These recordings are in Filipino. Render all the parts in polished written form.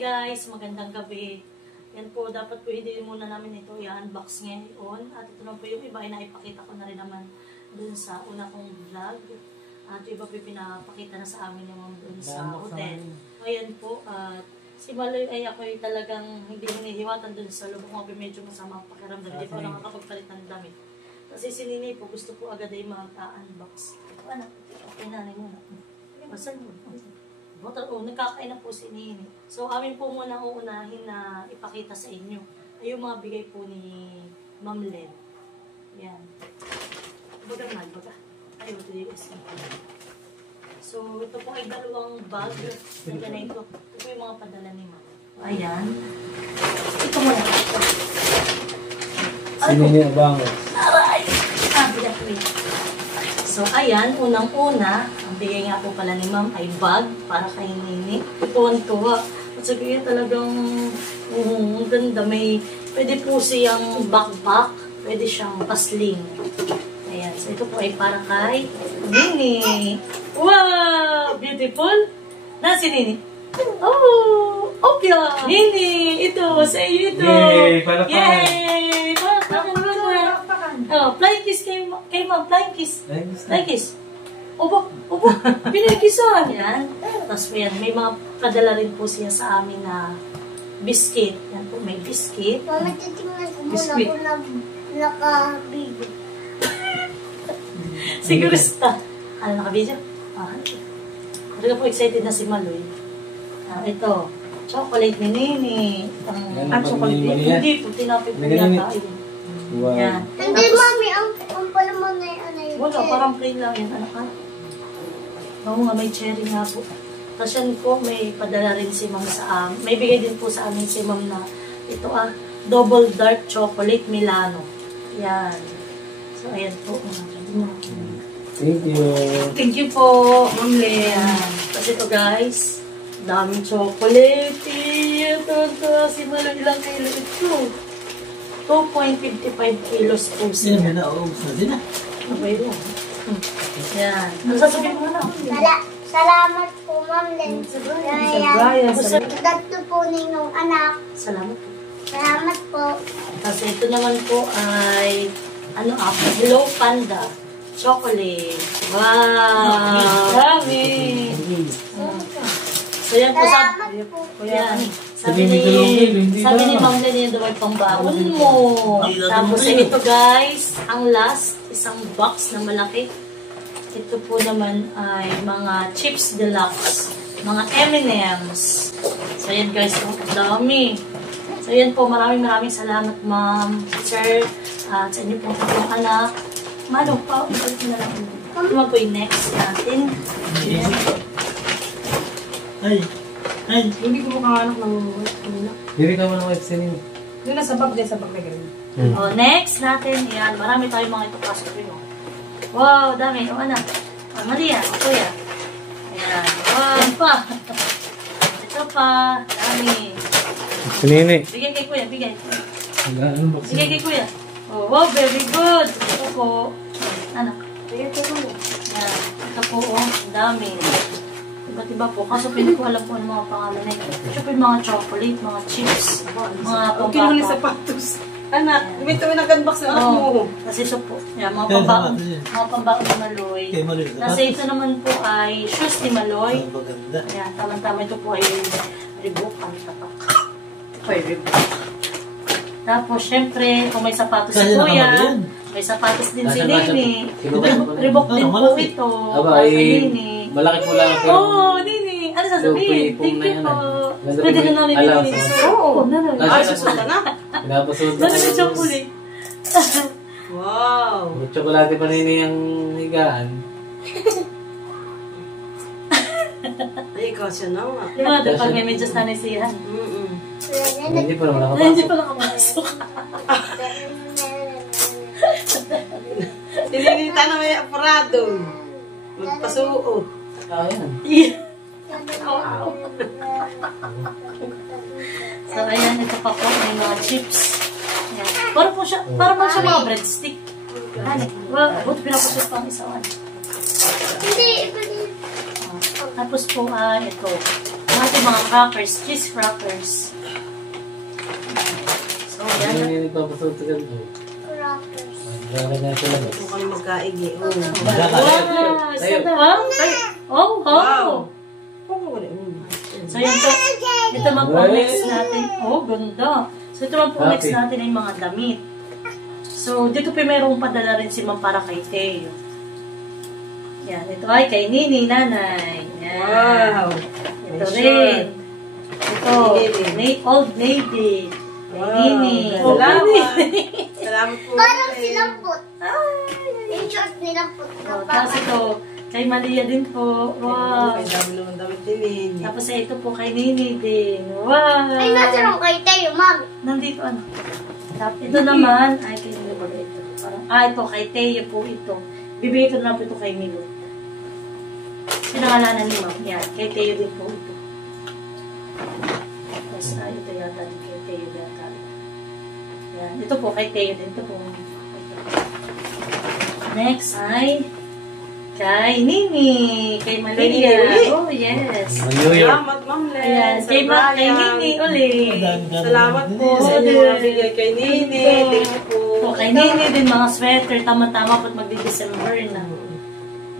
guys, magandang gabi. Yan po, dapat po hindi muna namin ito i-unbox ngayon. At ito na po yung iba ay naipakita ko na rin naman dun sa una kong vlog. At yung iba po pinapakita na sa amin yung dun sa hotel. Ayan po, at si Maloy ay ako ay talagang hindi hinihiwatan dun sa lubong ko. Medyo masama ang pakiramdam. Hindi po nakakapagpalit ng damit. Kasi si Nini po, gusto po agad ay mag-unbox. Ano? Okay na, muna. Masan mo? Nagkakain na po si Nini. So, amin po muna uunahin na ipakita sa inyo ay yung mga bigay po ni Ma'am Len. Yan. Baga. Ayaw, ito yung SM. So, ito po ay dalawang bag. Nandiyan na ito. Ito po yung mga padala ni Ma'am. Ayan. Ito muna. Si Nini Abango. Aray! Bigat ko yun. So, ayan. Unang-una, ang bigay nga po pala ni Ma'am ay bag para kay Nini. Tuwan-tuwa. At sabihin talagang ganda. Pwede po siyang backpack. Pwede siyang pasling. Ayan. So, ito po ay para kay Nini. Wow! Beautiful! Nasi Nini? Oh! Okay! Nini! Ito! Sa iyo ito! Yay! Palakpan! Yay! Palakpan! Oh, flying kiss kay Ma'am. Flying kiss. Flying kiss. Opo. Pinagkisan. Yan. Tapos yan, may mga padala rin po siya sa amin na biscuit. Yan po, may biscuit. Mama, titingnan ko muna kung naka-video. Siguro sa... Ano, naka-video? Talaga po excited na si Maloy. Ito, chocolate ni Nini. Chocolate ni Hindi po, tinapit po yata. Wow. Yan. Hindi, Mami, ang palaman na yun. Wala, parang plain lang yan. Anak ka? Oo nga, may cherry nga po. Tapos yan po, may padala rin si Ma'am sa amin. May bigay din po sa amin si Ma'am na ito double dark chocolate Milano. Yan. So, ayan po. Thank you. Thank you po, Ma'am Lea. Tapos ito guys, daming chocolate. Ito, si Maloy ilang kilo ito. 2.55 kilos po siya. Yan, naubos na din Okay lang. Yan. Ano sasabihin mo na? Salamat po, Ma'am Len. Dagto po ninyong anak. Salamat po. Salamat po. Kasi ito naman po ay Hello Panda chocolate. Wow! Dami! So yan po Salamat po. Sabi ni Ma'am Len yung daw ay pambaon mo. Tapos ito guys, ang last, isang box na malaki. Ito po naman ay mga chips deluxe. Mga M&M's. So yan guys, dami. So yan po, maraming salamat Ma'am, Sir, at sa inyo po itong anak. Mano pa, ulit na lang. Ito po yung next natin. Ay, hindi ko makahanap ng una. Hindi ka mo ng wife sa Nini. Doon na sa bag na ganun. Oh, next natin, yan. Marami tayong mga ito pasok. Wow, dami. O anak. Maria, o kuya. Ayan. Wow, pa. Ito pa. Dami. Si Nini. Bigay kay kuya, bigay. Unbox Bigay kay kuya. Oh, wow, very good. Ito po. Anak. Bigay kay kuya. Ayan. Ito po, ang dami. Iba po. Kaso pwede ko alam po ang mga pangalan na ito. Ito po yung mga chocolate, mga chips, mga Okay naman yung sapatos. Anak, ito yung nag-unbox na anak mo. Kasi ito po, yan, mga pambaon ni Maloy. Kasi ito naman po ay shoes ni Maloy. Ayan, tamang-tama ito po ay Reebok. Ang tapak. Ito ay Reebok. Tapos, syempre, kung may sapatos si Kuya, may sapatos din si Nini. Reebok din po ito. Para kay Nini. Malaki po lang. Oo, Nini. Ano sasabihin? Thank you po. Pwede na namin Nini. Oo, nalang. Ay, susunod na. Pinapasod na. Nalang yung chocolate. Wow. May tsokolate pa Nini ang higaan. Ay, ikaw siya na nga. Di ba, pag may medyo sanisihan. Hindi pa naman Hindi nakapasok. pa nakapasok. Nilinita na may aparado. Magpasuot. Ayan. So, ayan, ito pa po, may mga chips. Ayan. Para po siya mga breadstick. Buti pinapasok pa ang isa. Hindi. Tapos po, ito. ating mga crackers, cheese crackers. So, Ano yan. yung nagpapasuot ka doon? Crackers. Lalagyan ko lang. Kung kami magkaig eh. Oh. Wow! Sarap! Oh, oh! So, yan po. Ito man po ang next natin. Oh, ganda. So, ito man po ang next natin ay mga damit. So, dito po mayroong padala rin si Ma'am para kay Teo. Yan, ito ay kay Nini, nanay. Yan. Wow! Ito rin. Ito, Old Lady. Kay Nini. Salamat. Salamat po. Parang silampot. Yung short nilampot. Oh, tapos ito, kay Malia din po. Wow. Ay, dami naman damit din. Tapos ito po kay Nini din. Wow. Ay, nasa nung kay Tayo, mami. Nandito ano. Tapos ito naman, ay kay Milo ba ito? Parang, ito kay Teo po ito. Bibigay ko na po ito kay Milo. Pinangalanan ni Ma'am. Yan, kay Teo din po ito. Tapos ito yata din kay Teo yata. Yan, ito po kay Teo din. Ito po. Next ay kay Nini. Kay Malia. Oh, yes. New York. Salamat, Ma'am Len. Ayan, kay Nini ulit. Salamat po sa inyong mga bigay kay Nini. Thank you po. So, kay Nini din mga sweater. Tama-tama po't magdi-December na.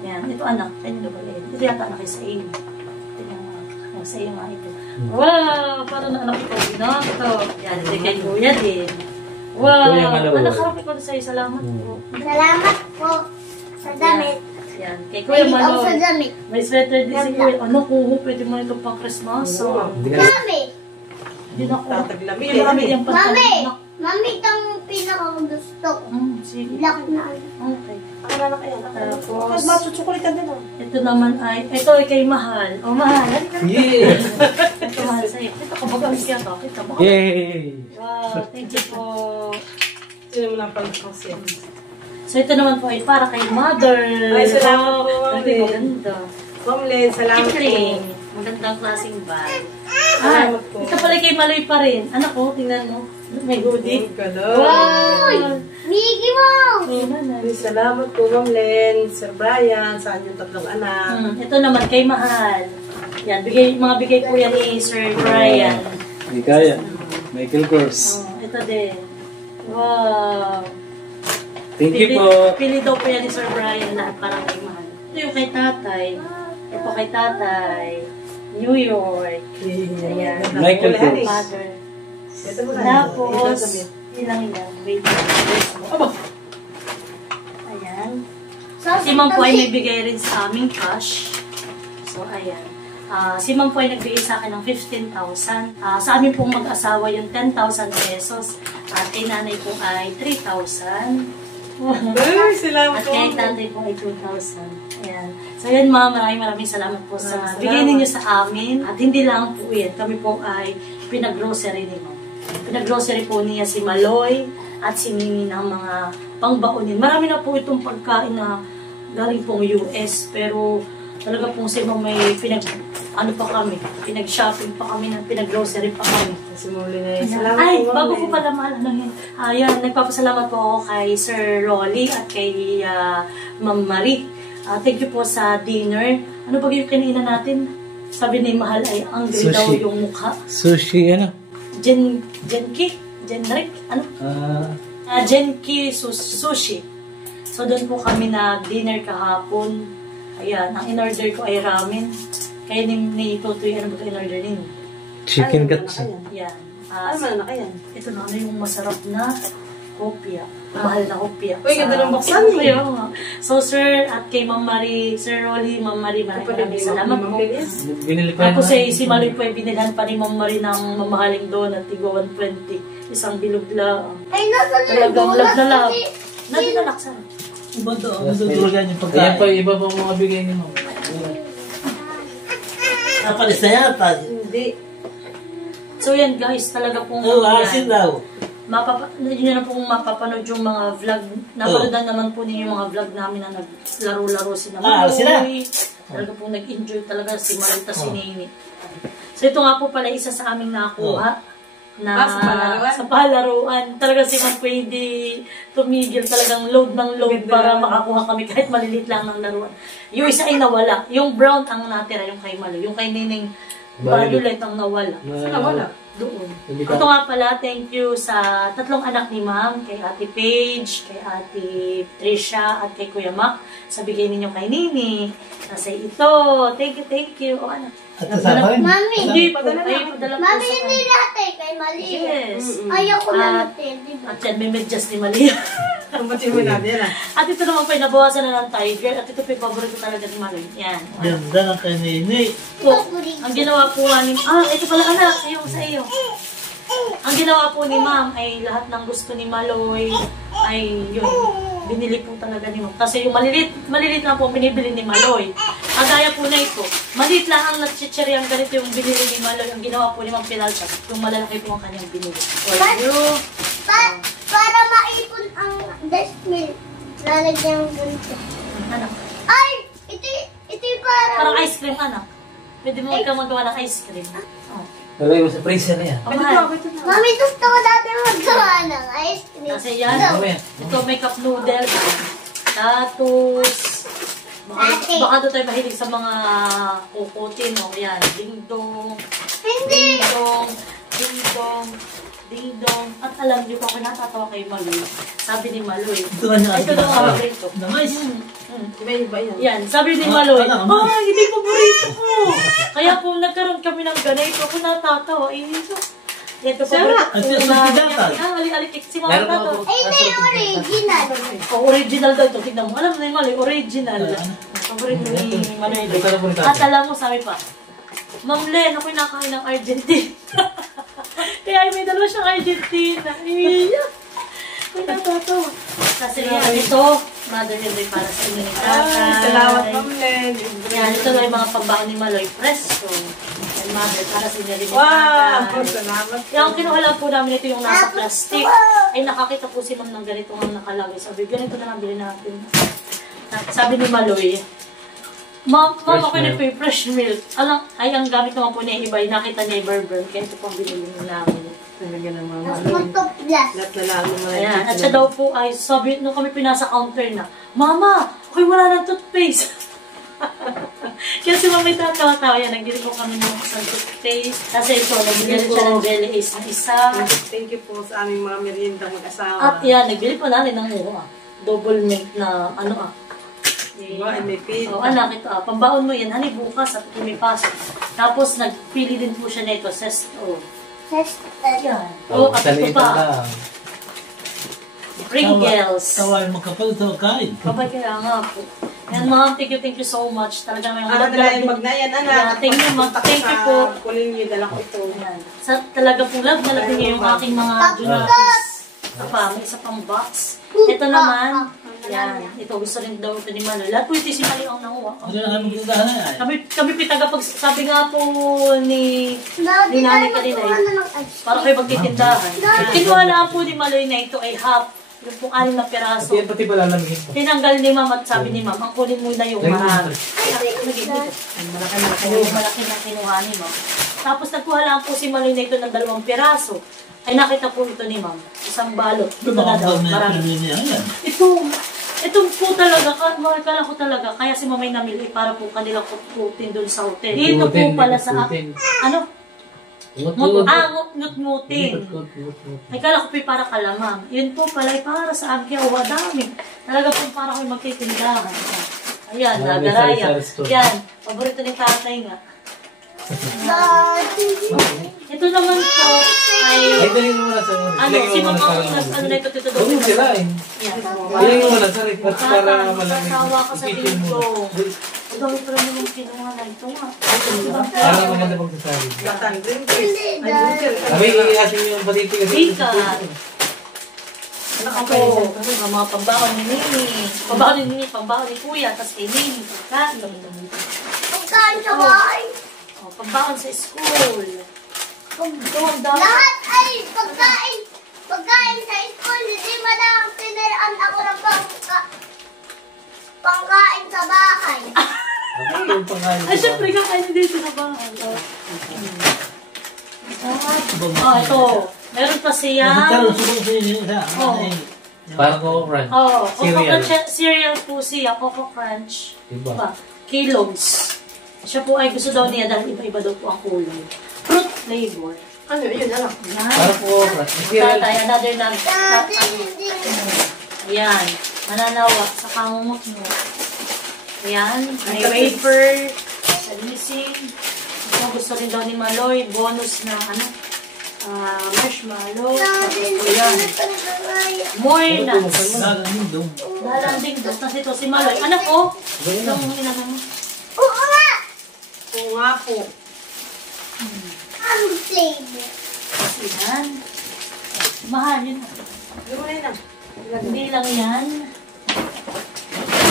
Yan, ito anak. Ayun na ba rin? Ito yata anak sa iyo. Ito yung sa iyo nga ito. Wow! Parang na anak ko. Binoto. Yan, ito kay Kuya din. Wow! Kuya Malo. Anak, harap ko sa iyo. Salamat po. Salamat po sa damit. Yan, kay Kuya Ay, Malo. ako sa damit. May sweater din si Kuya. Ano, kuho, pwede mo ito pang Christmas. So, Hindi ka Mami! hindi na ako. Tataglamig. Hindi marami yung Mami! pantalon. Mami, itong pinaka-gusto ko. Sige. Black na. Okay. Akala na kaya. Tapos, Matutsukulitan din oh. ito naman ay, ito ay kay Mahal. O, Mahal. Halika. Yeah! Ito, Mahal sa'yo. Ito, kabagang siya to. Kita mo. Yay! Wow, thank you po. Sino mo lang pag-post yan? So, ito naman po ay para kay Mother. Ay, salamat po, Ma'am Sabi, Len. maganda. Ma'am Len, salamat po. Kipling. Magandang klaseng bag. Salamat po. Ito pala kay Maloy pa rin. Anak ko, tingnan mo. May hoodie. Gano'n. Wow! Mickey Mouse! Ay, nanay. Salamat po, Ma'am Len, Sir Brian, sa inyong tatlong anak. Ito naman kay Mahal. Yan, mga bigay po yan ni Sir Brian. Hindi kaya. Michael Kors. Oh, ito din. Wow. Thank you po. Pili daw po yan ni Sir Brian lahat parang kay Mahal. Ito yung kay tatay. Ito kay tatay. New York. Ayan. Michael Kors. Father. Ito mo na. Tapos, ilang. Wait. Aba! Ayan. Si Ma'am po ay may bigay rin sa aming cash. So, ayan. Si Ma'am po ay nagbigay sa akin ng 15,000. Sa amin pong mag-asawa yung 10,000 pesos. At kay nanay po ay 3,000. Ay, salamat At po. kay tatay po ay 2,000. Ayan. So, yan Ma'am, maraming salamat po sa Salamat. bigay ninyo sa amin. At hindi lang po yan. Kami po ay pinag-grocery ni Ma'am. Pinag-grocery po niya si Maloy at si Nini ng mga pangbaunin. Marami na po itong pagkain na galing pong US. Pero talaga pong si Ma'am may pinag-shopping pa kami, pinag-grocery pa kami. Simuli na yun. Salamat Ay, po, Ma'am bago Len. po pala maalalahin. Ayan, nagpapasalamat po ako kay Sir Rolly at kay Ma'am Marie. Thank you po sa dinner. Ano ba yung kinaina natin? Sabi ni Mahal ay ang ganda daw Sushi. yung mukha. Sushi, ano? Genki? Genric? Ano? Genki Sushi. So, doon po kami nag-dinner kahapon. Ayan, ang in-order ko ay ramen. Kaya ni Totoy, ano ba ito in-order ninyo? Chicken Ano katsu. Yan. Ano man na kaya? Ito na, ano yung masarap na kopya. Mahal na kopya. Uy, ganda ng buksan eh. Kaya nga. So, Sir, at kay Ma'am Marie, Sir Rolly, Ma'am Marie, maraming salamat po. Binili pa Tapos si Maloy po ay binilhan pa ni Ma'am Marie ng mamahaling donut, tigo 120. Isang bilog lang. Ay, nasa Talagang love na love. Si- Nadinalak sa Iba doon, madudulugan yung Ayan pa, pagkain. iba pa mga bigay ni Ma'am. Napalis na yata. Hindi. So yan guys, talaga pong Oo, asin daw. yun na pong mapapanood yung mga vlog. Napanood naman po ninyo yung mga vlog namin na naglaro-laro si Maloy. sila. Talaga pong nag-enjoy talaga si Marita si Nini. So ito nga po pala isa sa aming nakuha. Na Sa palaruan? Sa palaruan. Talaga si Ma'am pwede tumigil talagang load ng load para makakuha kami kahit maliliit lang ng laruan. Yung isa ay nawala. Yung brown ang natira, yung kay Malo. Yung kay Nining Violet ang nawala. Saan nawala? Doon. Nabita- Ito nga pala, thank you sa 3 anak ni Ma'am, kay Ate Paige, kay Ate Tricia, at kay Kuya Mac, sa bigay ninyo kay Nini. Kasi ito, thank you. O anak. At kasama rin. Mami, Hindi po, Padala ay, na. padala po Mami, sa hindi kanya. lahat eh, kay Mali. Yes. Ayaw ko na At- natin, di ba? At yan, may medyas ni Malia. Kumbatin mo natin ah. At ito naman po, nabawasan na ng tiger. At ito po yung paborito talaga ni Malia. Yan. Ganda ng kanini. Po, ang ginawa po ni... ito pala anak, yung sa iyo. Ang ginawa po ni Ma'am ay lahat ng gusto ni Maloy ay yun, binili po talaga ni Ma'am. Kasi yung malilit lang po ang binibili ni Maloy. Ang gaya po na ito, maliit lang ang nachichiri ang ganito yung binili ni Maloy. Ang ginawa po ni Ma'am Pinalsa, yung malalaki po ang kanyang binili. Well, Para maipon ang breast milk, lalagyan ng ganito. anak, Ay, ito yung parang parang... ice cream anak. Pwede mo ikaw magawa ng ice cream. Oh. Lalagay mo sa freezer na yan. Oh, mahal. Mami, gusto ko dati magawa ng ice cream. Kasi yan, Mamaya. ito may cup noodles, tatus, baka doon tayo mahilig sa mga kukutin, o yan, ding-dong, Hindi! ding-dong, at alam niyo kung natatawa kay Maloy, sabi ni Maloy, Ito nga niya. ito daw ang paborito. Nice. Iba-iba yan. Yan, sabi ni Maloy, Ano, hindi paborito ko. Kaya kung nagkaroon kami ng ganito, ako natatawa, ito. Ito Sarap. paborito. At yung pinata. Alik-alik si Mama Meron pa Tato. ako. Ay, hindi, original. Oh, original daw ito. Tignan mo. Alam mo na yung Maloy, original. Paborito ni Maloy. Ito na po ni Tatay. At alam mo, sabi pa, Ma'am Len, ako'y nakain ng Argentina. Kaya may dalawa siyang Argentina. Iiyak. Ako'y natatawa. Kasi yan, ito, Mother Henry para sa inyo ni Tatay. Salamat, Ma'am Len. Yan, ito na yung mga pambaon ni Maloy Presto. And Mother, para sa inyo rin ni Wow! Tatay. Salamat. Kaya ang kinuha lang po namin ito yung nasa plastic. Ay nakakita po si Ma'am ng ganito ang nakalagay. Sabi, ganito na lang bilhin natin. Sabi ni Maloy, Ma'am, Fresh ako na milk. po yung fresh milk. Alam, ay ang gamit naman po niya iba, nakita niya yung Burberry. Kaya ito pang binili namin. Talaga naman. Tapos magtoplas. Lahat na lang naman. Ayan, at siya daw po ay sabi, nung kami pinasa counter na, Mama, ako'y wala ng toothpaste. Kaya si Mama may tatawa-tawa yan. Nagbili po kami ng isang toothpaste. Kasi ito, nagbili rin siya ng jelly ace na isa. Thank you po sa aming mga merienda mag-asawa. At yan, nagbili po namin ng double milk na Diba? Ay, may feed. So, anak, ito pambaon mo yan, hani bukas at pumipasok. Tapos, nagpili din po siya nito, Sesto. Yan. Oh, At sa ito liitan pa, lang. Pringles. Tawain mo kapag ito kain. Babay kaya nga po. Yan, ma'am, thank you so much. Talaga may Ano na lang yung magnayan, anak. Yeah, thank you, ma'am. Thank you po. Kulin niyo, dala ko ito. Yan. Sa talaga po love na love niyo yung aking mga junakis. Ito pa, may isa pang box. Ito naman, yan. Ito, gusto rin daw ito ni Maloy. Lahat po ito si Maloy ang nanguha. Ano na kami magtindahan na yan? Kami pitagapag, sabi nga po ni nanay kanina para kayo magtitindahan. Kinuha lang po ni Maloy na ito ay half. Yung pong 6 na piraso. Pati pati pala lamigin ko. Tinanggal ni Ma'am at sabi ni Ma'am, ang kunin mo na yung marami. Yung malaki na kinuha ni Ma'am. Tapos nagkuha lang po si Maloy na ito ng 2 piraso. Ay nakita po ito ni Ma'am. Isang balot. Ito na daw. Baka na Marami. yung niya yan. Ito po talaga, kala ko talaga, kaya si Mamay namili para po kanila kutin doon sa hotel. Dito po pala sa, ano? Ngut-ngutin. Ay kala ko po para kalamang. Yun po pala, para sa akin, kaya dami. Talaga po para ko magtitindahan. Ayan, nagaraya. Yan, paborito ni tatay nga. Ito naman po ay, Ay, dali mo na sa ano, si Mama, ano na ito, ito daw. Huwag mo sirain. Yan. Dali mo na sa record para malamig. Sasawa ka sa Isipin mo. tingko. Ito, ito rin naman kinuha na ito nga. Para maganda pagsasabi. Batang din, please. Ay, bunker. Kami iiasin yung patiti kasi. Bigat. Ako, mga pambaon ni Nini. Pambaon ni Nini, pambaon ni Kuya, tapos kay Nini, pagkain. Pagkain sa bahay. Oh, pambaon sa school. Doon, dami. Lahat ay pagkain. Pagkain sa school. Hindi mo lang piniraan ako ng pangkain sa bahay. Yung pangkain. Ay, syempre, kakain dito na bahay. Ito. Meron pa siya. Magkakaroon subong sa inyo isa. Oh. Parang Coco Crunch. Oh, Coco Cereal. Crunch, cereal po siya, Coco Crunch. Diba? Pa, Kellogg's. Siya po ay gusto daw niya dahil iba-iba daw po ang kulay. Fruit flavor. Ano, yun, ano? Yan. Parang po okra. Tatay, another nag... Daddy, hindi. Ayan. Mananawa sa kangungot mo. Ayan. May wafer. Salisig. Ito gusto rin daw ni Maloy. Bonus na ano. Marshmallow. Daddy, hindi Ayan. ko nagkakaya. More nuts. Lalamin doon. Lalanding dos. Tapos ito si Maloy. Anak ko. Itong inano mo. Oo nga. Oo nga po. Ang flavor. Tapos yan. Mahal yun. Yung na yun. Hindi lang yan.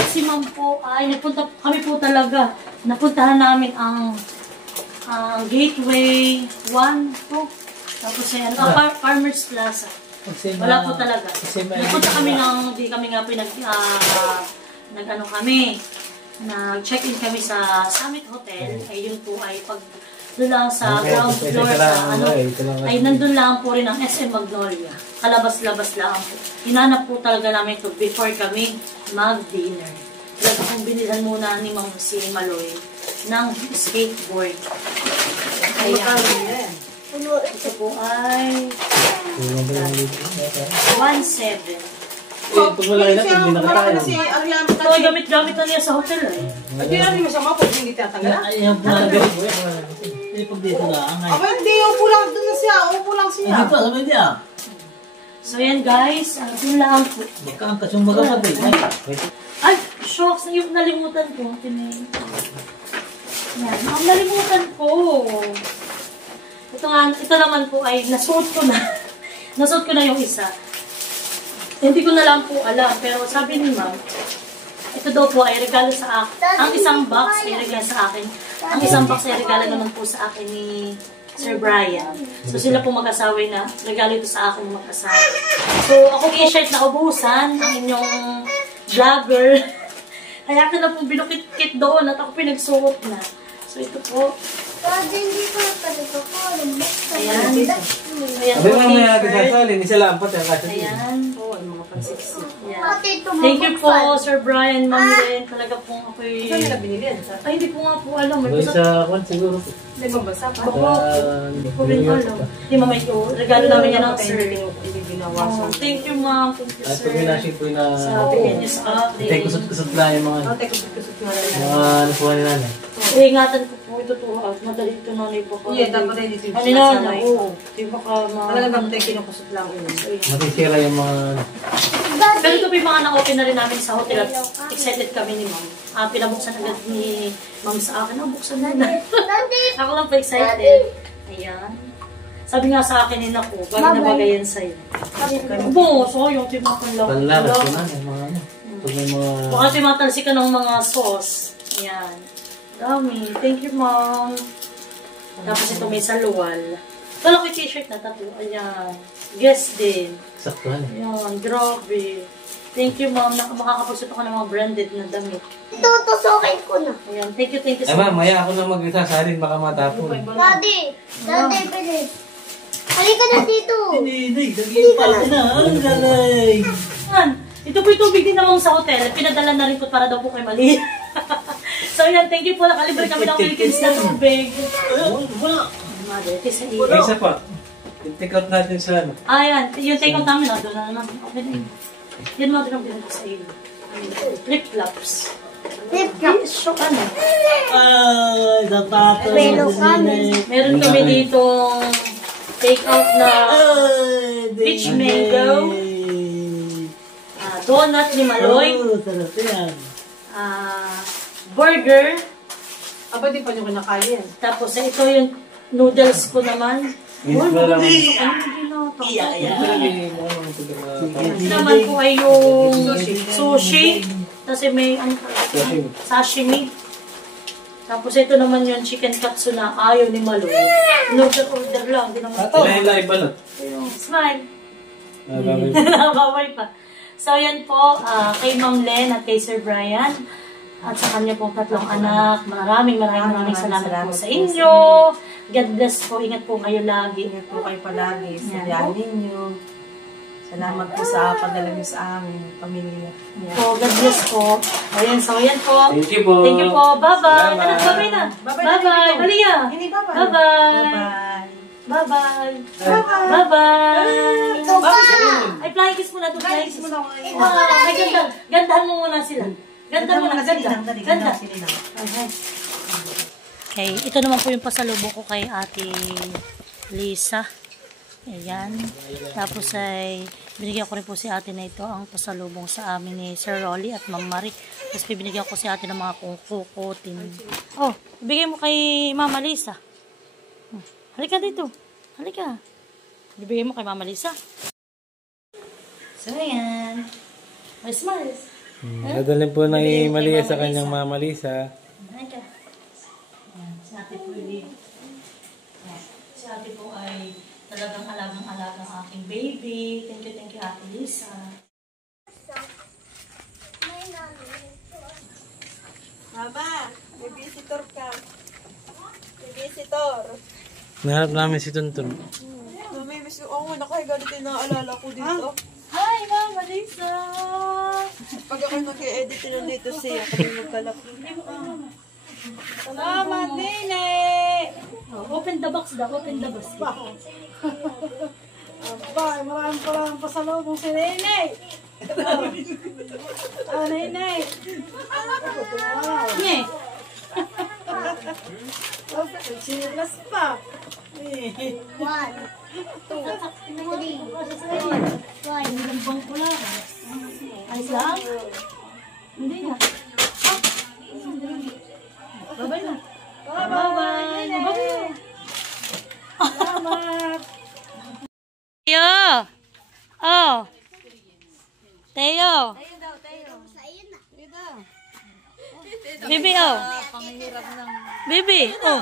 Si Ma'am po, ay napunta kami po talaga. Napuntahan namin ang Gateway 1, 2. Tapos yan, Farmers Plaza. Wala po talaga. Napunta kami di kami nga nag-ano kami. Nag-check-in kami sa Summit Hotel. Ay yun po ay pag doon lang sa ground floor sa ano, ay nandun lang po rin ang SM Magnolia. Kalabas-labas lang po. Hinanap po talaga namin ito before kami mag-dinner. Talaga kung binilhan muna ni Ma'am si Maloy ng skateboard. Ayan. Ito po ay 1.7. Pag wala na, pag binakatayan. Ito ay gamit-gamit na niya sa hotel eh. Hindi namin masama po, hindi tatanggal. Ay, yung pala. Ay, pag dito lang. Ay, Aba, hindi, upo lang doon na siya. Upo lang siya. dito, sabi niya. So yan guys, yun lang po. Magkaangkas yung magkapatid. Ay, shocks, yung nalimutan ko. Yan, ang nalimutan ko. Ito naman po ay nasuot ko na. Nasuot ko na yung isa. Hindi ko na lang po alam, pero sabi ni Ma'am, ito daw po ay regalo sa akin. Ang isang box ay regalo sa akin. Ang isang box ay regalo naman po sa akin ni Sir Brian. So sila po mag-asawa na regalo ito sa akin mag-asawa. So ako i-shirt na ubusan ang inyong vlogger. Kaya ka na po binukit-kit doon at ako pinagsuot na. So ito po. Daddy, hindi ko nagkakaya ko. Ayan. Ayan Abay po. mamaya natin sasalin. Isa lang pa. Ayan. Oo, yung mga pansiksi. Ayan. Pati Thank you po, Sir Brian, Ma'am Len. Talaga po ako'y... Saan nila binili yan? Ay, hindi ko nga po alam. May Doon gusto sa kwan siguro. Hindi ba basa pa? Hindi ko rin alam. Hindi, Mama, ito. Regalo namin yan ng Sir. Hindi ginawa sa... Thank you, Ma'am. Thank you, At Sir. pag minashin po na... Sa bigyan niyo sa akin. Hindi, kusot-kusot lang yung mga... Kusot nga lang. Mga nakuha ni nanay. Iingatan ko po ito to. Madali ito na nito. Yeah, dapat ay dito yung Ano na, sinasanay. oo. Di ba ka Talagang dapat ay kinukusot lang yun. Matisira yung mga... Pero ito po yung mga na-open na rin namin sa hotel at excited kami ni Ma'am. Pinabuksan agad ni Ma'am sa akin. Buksan na na. Daddy, Ako lang pa excited. Ayan. Sabi nga sa akin ni Naku, bagay na bagay yan sa'yo. Oo, so yung timakan lang. Panlaras ko na yung mga ano. Pag may mga... Baka timatalsi ka ng mga sauce. Ayan. Dami. Thank you, Ma'am. Tapos ito may saluwal. Wala ko yung t-shirt na tatlo. Ayan. Yes din. Saktuhan eh. Ayan. Grabe. Thank you, Ma'am. Makakapagsuot ako ng mga branded na damit. tutusukin ko na. Ayan. Thank you Ay so ma'am, much. maya ako na magsasalin baka matapon. Daddy, Daddy, bilis. Halika na dito. Hindi, naging pati na. Ang galing. Ayan. Ito po yung tubig din naman sa hotel. Pinadala na rin po para daw po kay Mali. So, ayan. Thank you po. Nakalibre kami ng Philippines na tubig. Wala. Mother, ito sa iyo. Ay, isa pa. I-take out natin sa ano. Ayan. Yung take out namin. Doon na naman. Okay na yun. Yan mga dinang ko sa iyo. Flip-flops. Flip-flops. Show ano. Ay, zapatos. Pelo kami. Meron kami ditong take out na Ay, peach mango. Donut ni Maloy. Oh, sarap yan. Burger. Aba, di pa nyo kinakain. Tapos ito yung noodles ko naman. Minsan mo lang. Ito naman po ay yung sushi. Tapos may ano, sashimi. Tapos ito naman yung chicken katsu na ayaw ni Maloy. Order lang. Di naman ito. Kailangan lang ibalot. Smile. Nagagawin. Nababay pa. So, yan po, kay Ma'am Len at kay Sir Brian. At sa kanya pong tatlong anak. Maraming salamat po sa inyo. God bless po. Ingat po kayo lagi. Ingat po kayo palagi. Sabihan ninyo. Salamat po sa padala niyo sa aming pamilya. Po, God bless po. Ayan, so ayan po. Thank you po. Thank you po. Bye-bye. Salamat. Bye-bye na. Bye-bye. Malia. Hindi, bye-bye. Bye-bye. Bye-bye. Bye-bye. Bye-bye. Ay, flying kiss muna to. Flying kiss muna. Ay, ganda. Gandahan mo muna sila. Ganda mo na. Ganda. Ganda. Okay, ito naman po yung pasalubong ko kay Ate Lisa. Ayan. Tapos ay binigyan ko rin po si ate na ito ang pasalubong sa amin ni Sir Rolly at Ma'am Marie. Tapos binigyan ko si ate ng mga kukutin. Oh, ibigay mo kay Mama Lisa. Halika dito. Halika. Ibigay mo kay Mama Lisa. So, ayan. May smiles. Dadalhin po na Malia sa kanyang Mama Lisa. Halika. Ayan. Si ate po yun. Si ate po ay talagang alagang-alagang aking baby. Thank you, Ate Lisa. Mama, may visitor ka. May visitor. Nahanap namin si Tuntun. May visitor. Oo, nakahiga dito yung naalala ko dito. Hi, Mama Lisa! Pag ako nag-i-edit na dito siya, kami magkalap. Salamat, Nene! Oh, open the box daw. Open the box. Abay, maraming pasalubong si Nene! Nene! Nye! Chilas pa! 1, 2, 3, 4, 5. Lambang ko lang. Ayos lang? Hindi na. Bye-bye na. Bye-bye. Bye-bye. Salamat! Teo! Oh! Teo! Bibi, oh! Bibi, oh!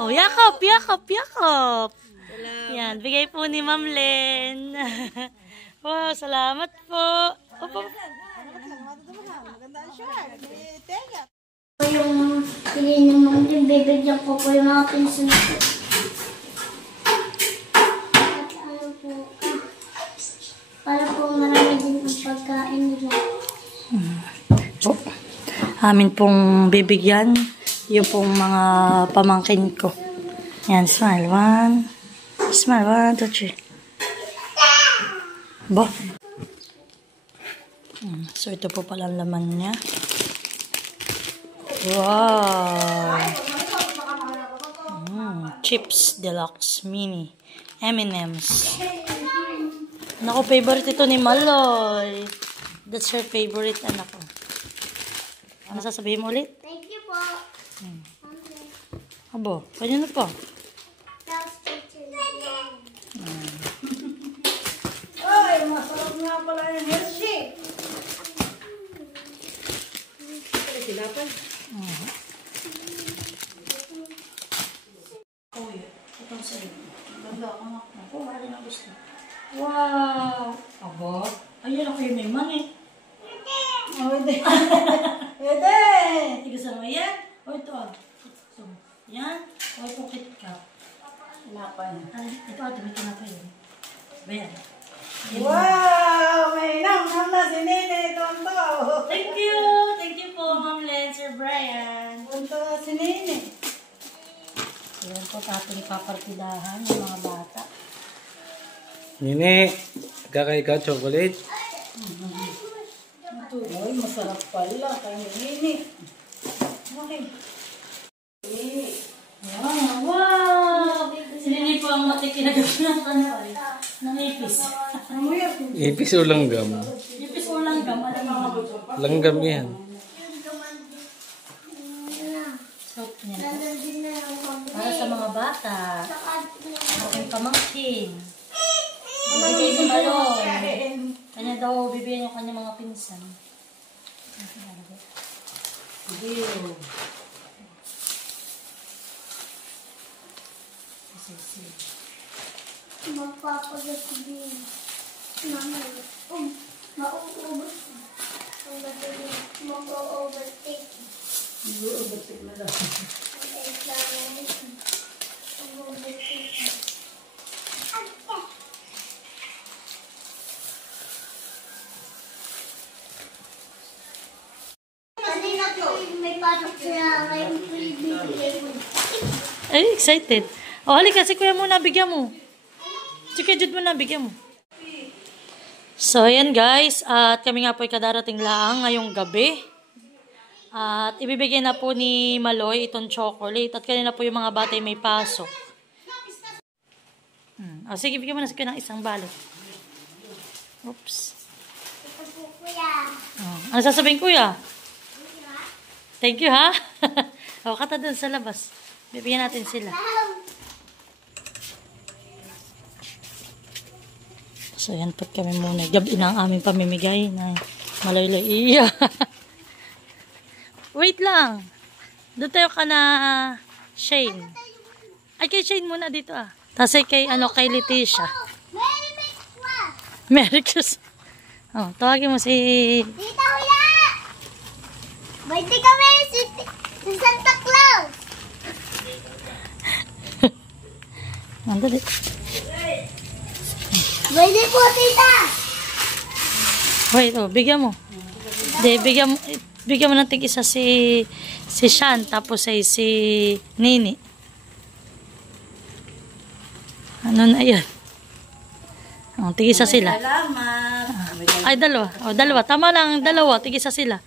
Oh, yakap, yakap, yakap! Yan, bigay po ni Ma'am Len. Wow, salamat po. Opo. Yung pili naman din, bibigyan ko po yung mga pinsan ko. At ano po, para po marami din ang pagkain nila. Po. Amin pong bibigyan yung pong mga pamangkin ko. Yan, smile. 1. Smile. 1, 2, 3. Bo. So, ito po pala ang laman niya. Wow. Chips Deluxe Mini. M&M's. Naku, favorite ito ni Maloy. That's her favorite, anak ko. Ano sasabihin mo ulit? Thank you po. Abo, kanya na po. Tapos teacher. Ay, masarap nga pala yung Hershey! Sinapan? Oh, ito sa'yo. Ganda ka nga. Ako, wala na gusto. Wow! Abo, ayun ako yung may money. Oh, hindi. Pwede! Tigasan mo yan? O ito ah. So, yan. O ito KitKat. Sinapan. Ito ah, dumi ka na pa yun. Ayan. Wow! May namnam na si Nene. Tonto! Thank you! Thank you po, Ma'am Len, Sir Brian. Tonto si Nene. Ayan po, ating papartidahan ng mga bata. Nini, kakay ka chocolate. Ay, masarap pala. Kaya Nene. Okay. Ayan, wow! Sinini po ang matikinagawin ng tanay. Ng ipis. Ipis o langgam? Ipis o langgam, alam mo. Langgam yan. So, yan. Para sa mga bata. Aking pamangkin. Bibigay si Malon. Kanya daw, bibigyan yung kanya mga pinsan. Video. Magpapagasibin. Mama, mauubos. Ang madali, mag-overtake. Mag-overtake na lang. Ang examination. Mag-overtake. pasok sila ngayon po ibibigay mo. Ay, excited. O, halika, si Kuya muna, bigyan mo. Si Kuya Jude muna, bigyan mo. So, ayan guys. At kami nga po ay kadarating lang ngayong gabi. At ibibigay na po ni Maloy itong chocolate. At kanina po yung mga bata ay may pasok. O, sige, bigyan mo na si Kuya ng isang balot. Oops. Ito po, kuya. Ano sasabihin, Kuya? Thank you, ha? O, kata dun sa labas. Bibigyan natin sila. So, yan po kami muna. Gabi na ang aming pamimigay na Maloy-loy. Iya. Wait lang. Doon tayo ka na Shane. Ay, kay Shane muna dito ah. Tapos kay Leticia. Merry Christmas! Merry Christmas. Oh, tawagin mo si... Tita Huya! Pwede kami si Santa Claus! Andali. Pwede po, tita! Wait, oh, bigyan mo. De, bigyan mo ng tig-isa si Sean, tapos ay si Nini. Ano na yan? Oh, tig-isa sila. Salamat. Ay, dalawa. Oh, dalawa. Tama lang, dalawa. Tig-isa sila.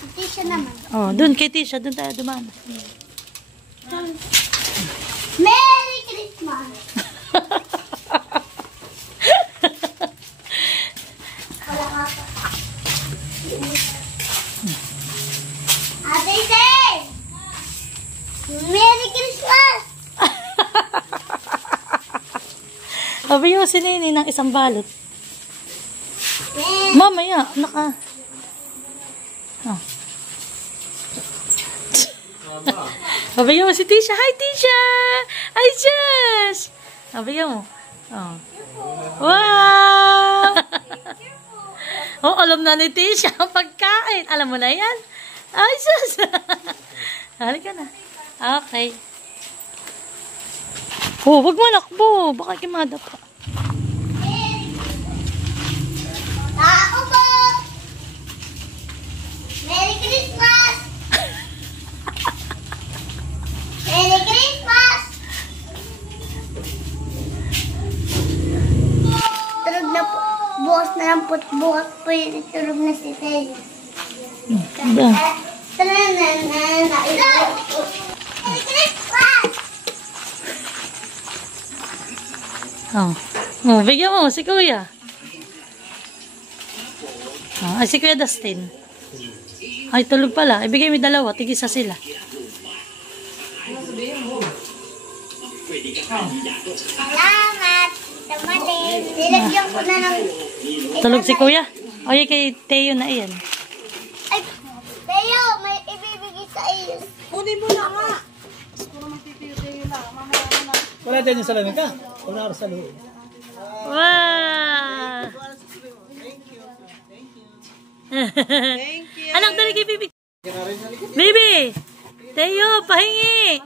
Si Tisha naman. Oh, dun kay Tisha, dun tayo dumaan. Merry Christmas! Wala ka pa. Ate Say! Merry Christmas! Sabi mo si Nini ng isang balot. Merry Mamaya, naka... Oh. Sabi mo si Tisha. Hi, Tisha! Hi, Jess! Sabi mo. Oh. Wow! Oh, alam na ni Tisha ang pagkain. Alam mo na yan? Ay, sus! Halika na. Okay. Oh, wag mo nakbo. Baka kimada pa. Ako po! Merry Christmas! Merry Christmas! Tulog na po. Bukas na lang po. Bukas po yung tulog na si Tay. Da. Merry Christmas! Oh. Oh, bigyan mo si Kuya. Oh, ay, si Kuya Dustin. Ay, tulog pala. Ibigay mo dalawa. Tig-isa sila. Salamat! Tamatin. Nilagyan ko na ng... Tulog si Kuya. O, yung kay Teo na iyan. Ay, Teo, may ibibigay sa iyo. Kunin mo na nga. Puro magtitiyo-tiyo lang. Mamaya na. Wala din yung salamin ka. Wala rin sa loob. Wow! Thank you. Anak, talaga kay Bibi. Bibi! Teo, pahingi!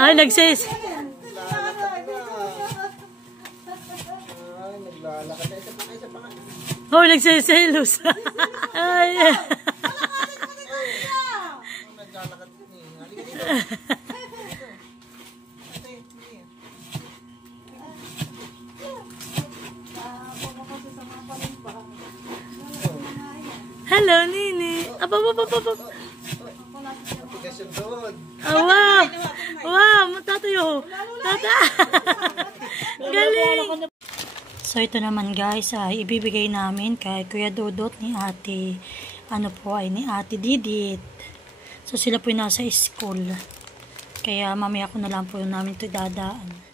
Ay, nagsis. Oh, nagsiselos. Ay. Hello, Nini. Apa. Oh, wow. Wow, tatayo. Galing. So, ito naman guys, ibibigay namin kay Kuya Dodot ni Ate, ni Ate Didit. So, sila po nasa school. Kaya mamaya ko na lang po namin ito dadaan.